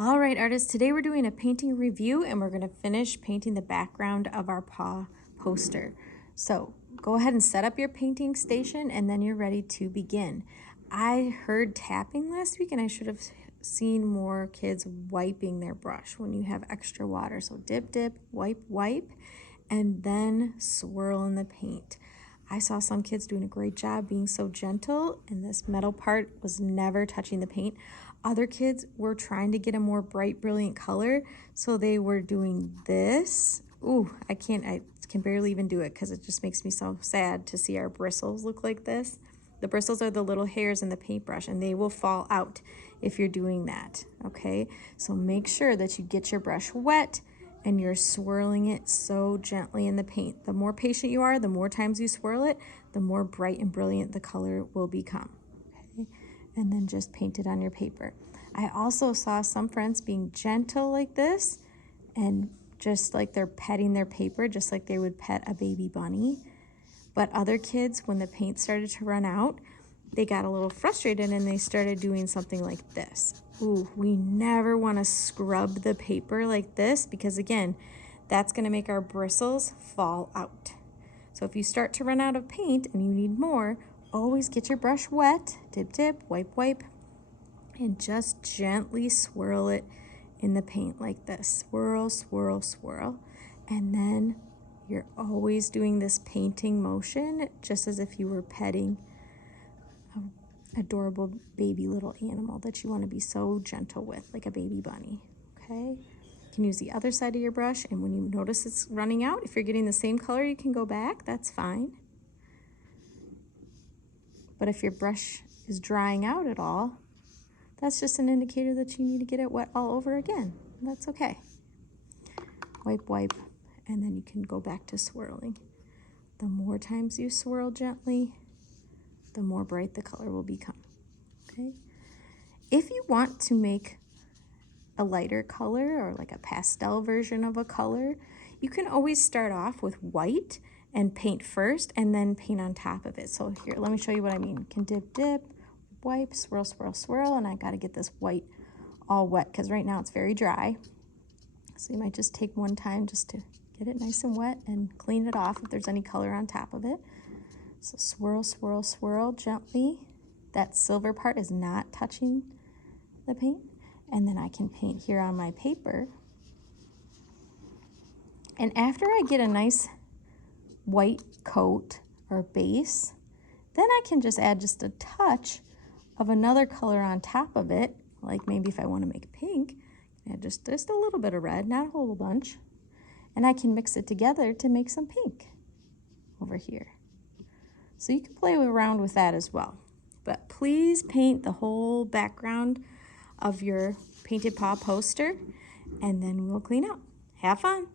All right, artists, today we're doing a painting review and we're gonna finish painting the background of our paw poster. So go ahead and set up your painting station and then you're ready to begin. I heard tapping last week and I should have seen more kids wiping their brush when you have extra water. So dip, dip, wipe, wipe, and then swirl in the paint. I saw some kids doing a great job being so gentle, and this metal part was never touching the paint. Other kids were trying to get a more bright, brilliant color, so they were doing this. Ooh, I can barely even do it because it just makes me so sad to see our bristles look like this. The bristles are the little hairs in the paintbrush, and they will fall out if you're doing that, okay? So make sure that you get your brush wet and you're swirling it so gently in the paint. The more patient you are, the more times you swirl it, the more bright and brilliant the color will become, okay? And then just paint it on your paper. I also saw some friends being gentle like this and just like they're petting their paper, just like they would pet a baby bunny. But other kids, when the paint started to run out, they got a little frustrated and they started doing something like this. Ooh, we never want to scrub the paper like this because again, that's going to make our bristles fall out. So if you start to run out of paint and you need more, always get your brush wet, dip, dip, wipe, wipe, and just gently swirl it in the paint like this. Swirl, swirl, swirl. And then you're always doing this painting motion just as if you were petting an adorable baby little animal that you want to be so gentle with, like a baby bunny, okay? You can use the other side of your brush, and when you notice it's running out, if you're getting the same color, you can go back, that's fine. But if your brush is drying out at all, that's just an indicator that you need to get it wet all over again. That's okay. Wipe, wipe, and then you can go back to swirling. The more times you swirl gently, the more bright the color will become, okay? If you want to make a lighter color or like a pastel version of a color, you can always start off with white and paint first and then paint on top of it. So here, let me show you what I mean. You can dip, dip, wipe, swirl, swirl, swirl, and I gotta get this white all wet because right now it's very dry. So you might just take one time just to get it nice and wet and clean it off if there's any color on top of it. So swirl, swirl, swirl gently. That silver part is not touching the paint. And then I can paint here on my paper. And after I get a nice white coat or base, then I can just add just a touch of another color on top of it. Like maybe if I want to make pink, add just a little bit of red, not a whole bunch. And I can mix it together to make some pink over here. So you can play around with that as well. But please paint the whole background of your painted paw poster and then we'll clean up. Have fun.